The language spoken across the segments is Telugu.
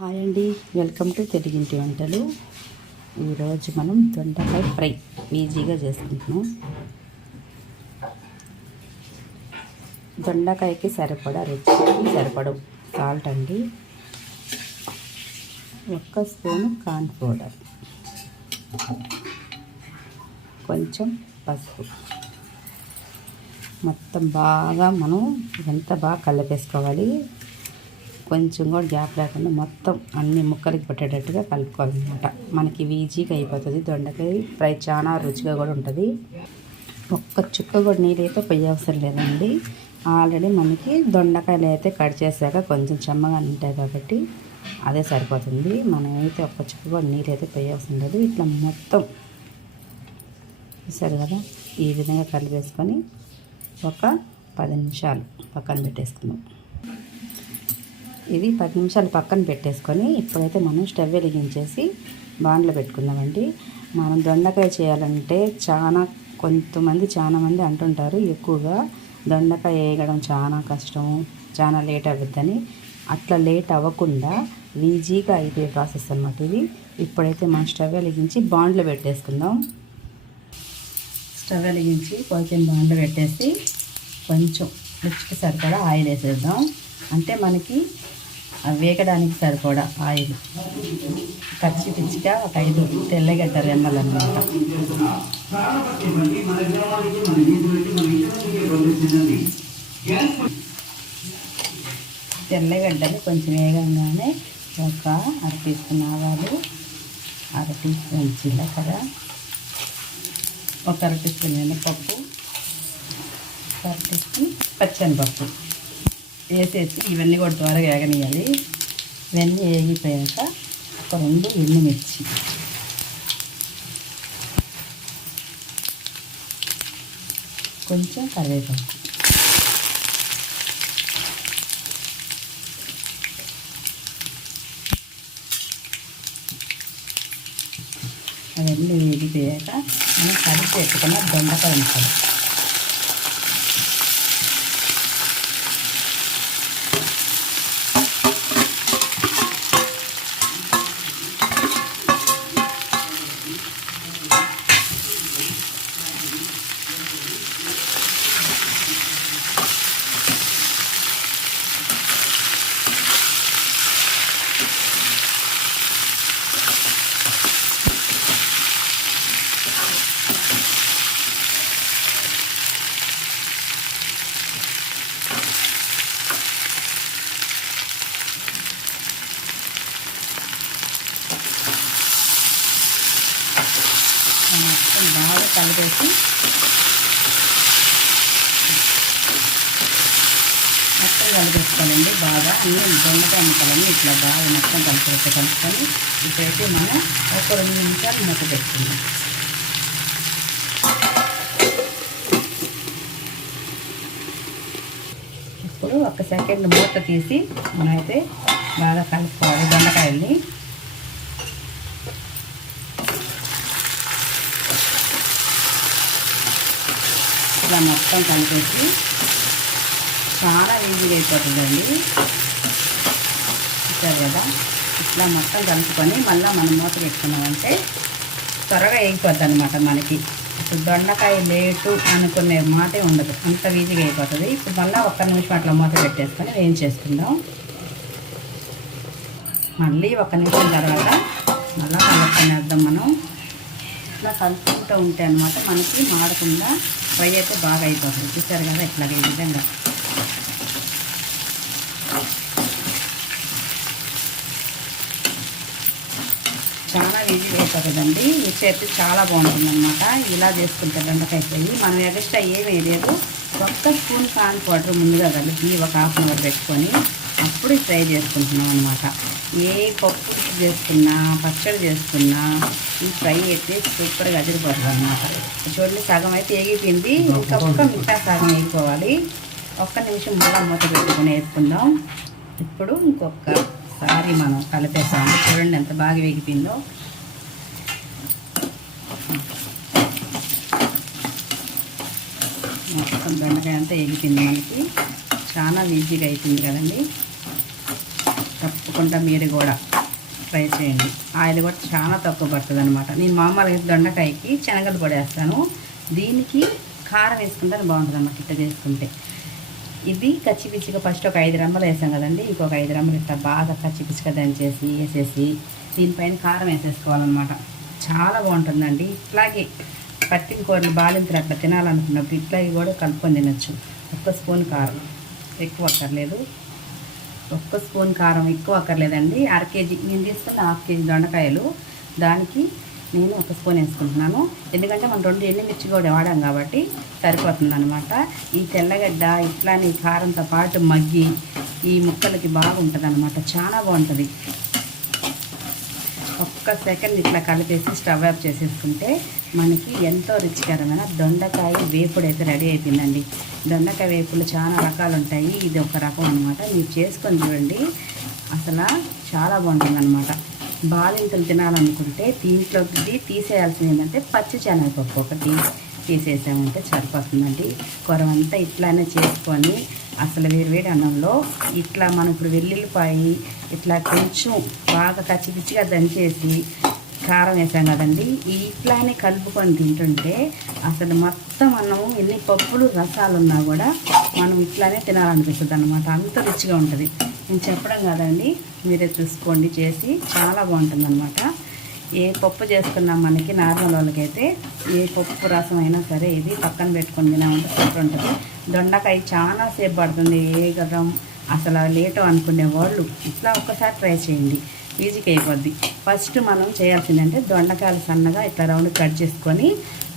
హాయ్ అండి. వెల్కమ్ టు తెలుగింటి వంటలు. ఈరోజు మనం దొండకాయ ఫ్రై ఈజీగా చేసుకుంటున్నాం. దొండకాయకి సరిపడా రుచికి సరిపడవు. సాల్ట్ అండి. ఒక్క స్పూను కార్న్ పౌడర్. కొంచెం పసుపు. మొత్తం బాగా మనం ఎంత బాగా కలిపేసుకోవాలి? కొంచెం కూడా గ్యాప్ లేకుండా మొత్తం అన్ని ముక్కలకి పట్టేటట్టుగా కలుపుకోవాలన్నమాట. మనకి ఇవి ఈజీగా అయిపోతుంది. దొండకాయ ఫ్రై చాలా రుచిగా కూడా ఉంటుంది. ఒక్క చుక్క కూడా నీళ్ళైతే పొయ్యి అవసరం లేదండి. ఆల్రెడీ మనకి దొండకాయలు అయితే కట్ చేశాక కొంచెం చెమ్మగా ఉంటాయి కాబట్టి అదే సరిపోతుంది. మనమైతే ఒక్క చుక్క కూడా నీళ్ళు అయితే అవసరం లేదు. ఇట్లా మొత్తం చూసారు కదా? ఈ విధంగా కలిపేసుకొని ఒక పది నిమిషాలు పక్కన పెట్టేసుకుందాం. ఇది పది నిమిషాలు పక్కన పెట్టేసుకొని ఇప్పుడైతే మనం స్టవ్ వెలిగించేసి బాండ్లో పెట్టుకుందామండి. మనం దొండకాయ చేయాలంటే చాలా కొంతమంది చాలామంది అంటుంటారు ఎక్కువగా దొండకాయ వేయడం చాలా కష్టం చాలా లేట్ అవుతుందని అట్లా లేట్ అవ్వకుండా ఈజీగా అయిపోయే ప్రాసెస్ అనమాట ఇది. ఇప్పుడైతే మనం స్టవ్ వెలిగించి బాండ్లో పెట్టేసుకుందాం. స్టవ్ వెలిగించి కొంచెం బాండ్లో పెట్టేసి కొంచెం రుచికి సరిపడా ఆయిల్ వేసేద్దాం. అంటే మనకి అవి వేగడానికి సరిపడా ఆయిల్. పచ్చి పిచ్చిగా ఒక ఐదు తెల్లగడ్డ రెమ్మలు అనమాట తెల్లగడ్డలు కొంచెం వేగంగానే ఒక అర టీ స్పూన్ ఆవాలు అర టీ స్పూన్ జీలకర్ర ఒక అర టీ స్పూన్ మినపప్పు ఒక అర టీ స్పూన్ పచ్చనిపప్పు. వేసేసి ఇవన్నీ కూడా త్వరగా వేగనీయాలి ఇవన్నీ వేగిపోయాక ఒక రెండు ఎండుమిర్చి కొంచెం కరివేపాకు. అవన్నీ వేగిపోయాక మనం కలిపి పెట్టుకున్న దొండకాయ ఉంటుంది మొత్తం బాగా కలిపేసి మొత్తం కలిపేసుకోవాలండి. బాగా అన్ని దొండకాయ ముక్కలన్నీ ఇట్లా బాగా మొత్తం కలిపేసి కలుపుకొని ఇప్పుడైతే మనం ఒక రెండు నిమిషాలు మూత పెట్టుకుందాం. ఇప్పుడు ఒక సెకండ్ మూత తీసి మనమైతే బాగా కలుపుకోవాలి దొండకాయల్ని. ఇలా మొత్తం కలిపేసి చాలా ఈజీగా అయిపోతుందండి. చూసారు కదా? ఇట్లా మొత్తం కలుపుకొని మళ్ళీ మనం మూత పెట్టుకున్నామంటే త్వరగా వేగిపోద్ది అనమాట మనకి. ఇప్పుడు దొండకాయ లేటు అనుకునే మాటే ఉండదు. అంత ఈజీగా అయిపోతుంది. ఇప్పుడు మళ్ళీ ఒక్క నిమిషం అట్లా మూత పెట్టేసుకొని వేయించేసుకుందాం. మళ్ళీ ఒక నిమిషం తర్వాత మళ్ళీ కలుపుకునేద్దాం మనం. ఇట్లా కలుపుకుంటూ ఉంటే అనమాట మనకి మాడకుండా ఫ్రై అయితే బాగా అయిపోతుంది. చూసారు కదా? ఇట్లా ఈ విధంగా. చాలా ఈజీగా అయిపోతుందండి అయితే చాలా బాగుంటుంది అనమాట ఇలా చేసుకుంటే బెండకాయ ఫ్రై. మనం ఎక్స్ట్రా ఏమీ వేయలేదు. ఒక్క స్పూన్ కాన్ పౌడర్ ముందుగా కలిపి ఒక హాఫ్ అన్ అవర్ పెట్టుకొని అప్పుడు ఫ్రై చేసుకుంటున్నాం అనమాట ఏ పప్పు చేసుకున్నా పచ్చడి చేసుకున్నా ఈ ఫ్రై అయితే సూపర్గా అదిరిపోతుంది అనమాట చూడండి సగం అయితే ఏగిపోయింది. ఇంకొక మిగతా సగం వేగిపోవాలి ఒక్క నిమిషం మళ్ళీ మూత పెట్టుకొని వేసుకుందాం ఇప్పుడు ఇంకొకసారి మనం కలిపేసాము. చూడండి ఎంత బాగా వేగిపోయిందో. మొత్తం దొండకాయ అంతా వేగిపోయింది మనకి. చాలా ఈజీగా అయిపోయింది కదండి. తప్పకుండా మీరు కూడా ట్రై చేయండి. ఆయిల్ కూడా చాలా తక్కువ పడుతుంది అనమాట నేను మామూలుగా దొండకాయకి శనగలు కూడా వేస్తాను దీనికి కారం వేసుకుంటే బాగుంటుంది అన్నమాట ఇట్లా చేసుకుంటే. ఇది కచ్చిపిచ్చిగా ఫస్ట్ ఒక ఐదు రమ్మలు వేసాం కదండి. ఇంకొక ఐదు రమ్మలు ఇట్లా బాగా కచ్చిపిచ్చిగా దంచేసి వేసేసి దీనిపైన కారం వేసేసుకోవాలన్నమాట. చాలా బాగుంటుందండి. ఇట్లాగే పత్తిన కూరలు బాలింతలు అట్లా తినాలనుకున్నప్పుడు ఇట్లా ఇవి కూడా కలుపుకొని తినచ్చు. ఒక్క స్పూన్ కారం. ఎక్కువ అక్కర్లేదు. ఒక్క స్పూన్ కారం ఎక్కువ అక్కర్లేదండి. అర కేజీ నేను తీసుకున్న హాఫ్ కేజీ దొండకాయలు. దానికి నేను ఒక స్పూన్ వేసుకుంటున్నాను. ఎందుకంటే మనం రెండు ఎండుమిర్చి కూడా వాడాం కాబట్టి సరిపోతుంది అనమాట ఈ తెల్లగడ్డ ఇట్లానే కారంతో పాటు మగ్గి ఈ ముక్కలకి బాగుంటుంది అనమాట చాలా బాగుంటుంది. ఒక్క సెకండ్ ఇట్లా కలిపేసి స్టవ్ ఆఫ్ చేసేసుకుంటే మనకి ఎంతో రుచికరమైన దొండకాయ వేపుడు అయితే రెడీ అయిపోయిందండి. దొండకాయ వేపులు చాలా రకాలు ఉంటాయి. ఇది ఒక రకం అనమాట మీరు చేసుకొని చూడండి. అసలు చాలా బాగుంటుంది అనమాట బాలింతలు తినాలనుకుంటే దీంట్లోకి తీసేయాల్సింది ఏంటంటే పచ్చి శనగపప్పు. ఒకటి తీసేసామంటే సరిపోతుందండి. కొరవంతా ఇట్లానే చేసుకొని అసలు వేడివేడి అన్నంలో ఇట్లా మనం ఇప్పుడు వెల్లుల్లిపాయి ఇట్లా కొంచెం బాగా కచ్చిపిచ్చిగా దంచేసి కారం వేసాం కదండి. ఇట్లానే కలుపుకొని తింటుంటే అసలు మొత్తం మనము ఎన్ని పప్పులు రసాలు ఉన్నా కూడా మనం ఇట్లానే తినాలనిపిస్తుంది అనమాట అంత రుచిగా ఉంటుంది. నేను చెప్పడం కాదండి మీరే చూసుకోండి చేసి చాలా బాగుంటుంది అనమాట ఏ పప్పు చేసుకున్నాం మనకి నార్మల్ వాళ్ళకైతే ఏ పప్పు రసం అయినా సరే ఇది పక్కన పెట్టుకొని తినామంటే సూపర్ ఉంటుంది. దొండకాయ చాలా సేపు పడుతుంది ఏ గతం అసలు లేటు అనుకునే వాళ్ళు ఇట్లా ఒక్కసారి ట్రై చేయండి. ఈజీగా అయిపోద్ది. ఫస్ట్ మనం చేయాల్సిందంటే దొండకాయలు సన్నగా ఇట్లా రౌండ్ కట్ చేసుకొని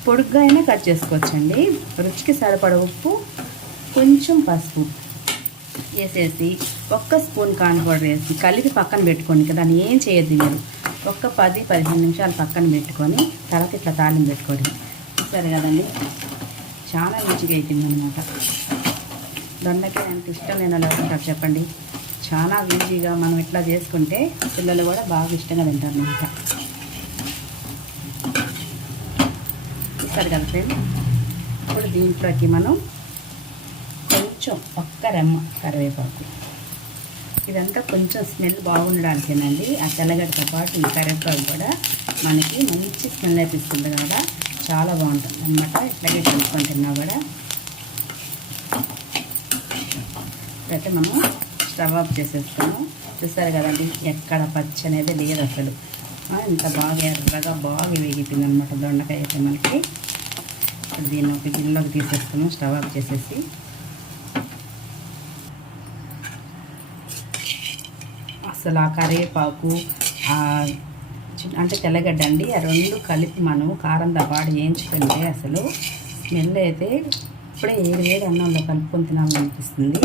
పొడుగ్గా అయినా కట్ చేసుకోవచ్చండి. రుచికి సరిపడ ఉప్పు కొంచెం పసుపు వేసేసి ఒక్క స్పూన్ కాన్ పౌడర్ వేసి కలిపి పక్కన పెట్టుకోండి కదా దాన్ని ఏం చేయొద్దు మీరు. ఒక్క పది పదిహేను నిమిషాలు పక్కన పెట్టుకొని తర్వాత ఇట్లా తాళింపు పెట్టుకోండి. సరే కదండి? చాలా రుచిగా అయిపోయింది అనమాట దొండకాయ ఎంత ఇష్టం నేను అలా చెప్పండి. చాలా ఈజీగా మనం ఇట్లా చేసుకుంటే పిల్లలు కూడా బాగా ఇష్టంగా తింటారు అనమాట. సరే కదా ఫ్రెండ్ ఇప్పుడు దీంట్లోకి మనం కొంచెం ఒక్క రెమ్మ కరివేపాకు. ఇదంతా కొంచెం స్మెల్ బాగుండడానికేనండి ఆ తెల్లగడ్డతో పాటు ఈ కరివేపాకు కూడా మనకి మంచి స్మెల్ అనిపిస్తుంది కదా చాలా బాగుంటుంది అనమాట ఇట్లాగే కలుపుకొని తిన్నా కూడా. అయితే మనం స్టవ్ ఆఫ్ చేసేస్తాను చూస్తారు కదండి ఎక్కడ పచ్చి అనేది లేదు అసలు. ఇంత బాగా ఎర్రగా బాగా వేగిపోయింది అనమాట దొండకాయ అయితే మనకి. ఇప్పుడు దీన్ని ఒక గిన్నెలోకి తీసేస్తాము స్టవ్ ఆఫ్ చేసేసి. అసలు ఆ కరివేపాకు అంటే తెల్లగడ్డ అండి ఆ రెండు కలిపి మనం కారం పాటు వేయించుకుంటే అసలు స్మెల్ అయితే ఇప్పుడే ఏడు వేడి అన్నంలో కలుపుకొని తినాలనిపిస్తుంది.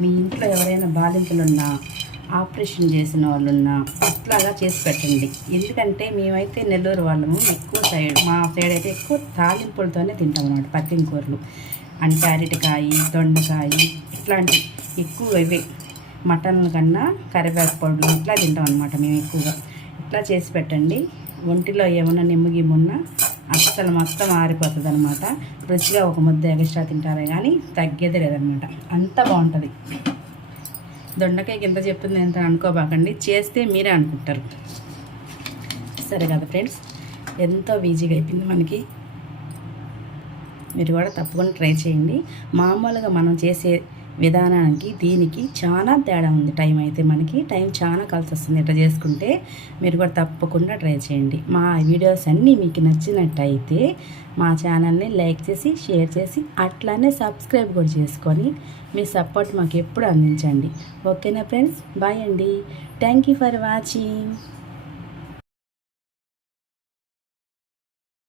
మీ ఇంట్లో ఎవరైనా బాలింతలు ఉన్నా ఆపరేషన్ చేసిన వాళ్ళున్నా అట్లాగా చేసి పెట్టండి. ఎందుకంటే మేమైతే నెల్లూరు వాళ్ళము ఎక్కువ సైడ్ మా సైడ్ అయితే ఎక్కువ తాలింపులతోనే తింటాం అనమాట పత్తింకూరలు అంటే అరటికాయ దొండకాయ ఇట్లాంటి ఎక్కువ ఇవే. మటన్ కన్నా కరివేపాకు పొడులు ఇట్లా తింటాం అనమాట మేము ఎక్కువగా. ఇట్లా చేసి పెట్టండి. ఒంటిలో ఏమైనా నిమ్మగిమ్మున్నా అస్సలు మొత్తం ఆరిపోతుంది అనమాట రుచిగా ఒక ముద్ద ఎక్స్ట్రా తింటారే కానీ తగ్గేది లేదనమాట అంత బాగుంటుంది. దొండకాయకి ఎంత చెప్తుంది ఎంత అనుకోబాకండి. చేస్తే మీరే అనుకుంటారు. సరే కదా ఫ్రెండ్స్? ఎంతో ఈజీగా అయిపోయింది మనకి. మీరు కూడా తప్పకుండా ట్రై చేయండి. మామూలుగా మనం చేసే విధానానికి దీనికి చాలా తేడా ఉంది టైం అయితే మనకి. టైం చాలా కలిసి వస్తుంది ఇట్లా చేసుకుంటే మీరు కూడా తప్పకుండా ట్రై చేయండి. మా వీడియోస్ అన్నీ మీకు నచ్చినట్టయితే మా ఛానల్ని లైక్ చేసి షేర్ చేసి అట్లానే సబ్స్క్రైబ్ కూడా చేసుకొని మీ సపోర్ట్ మాకు ఎప్పుడు అందించండి. ఓకేనా ఫ్రెండ్స్? బాయ్ అండి. Thank you for watching.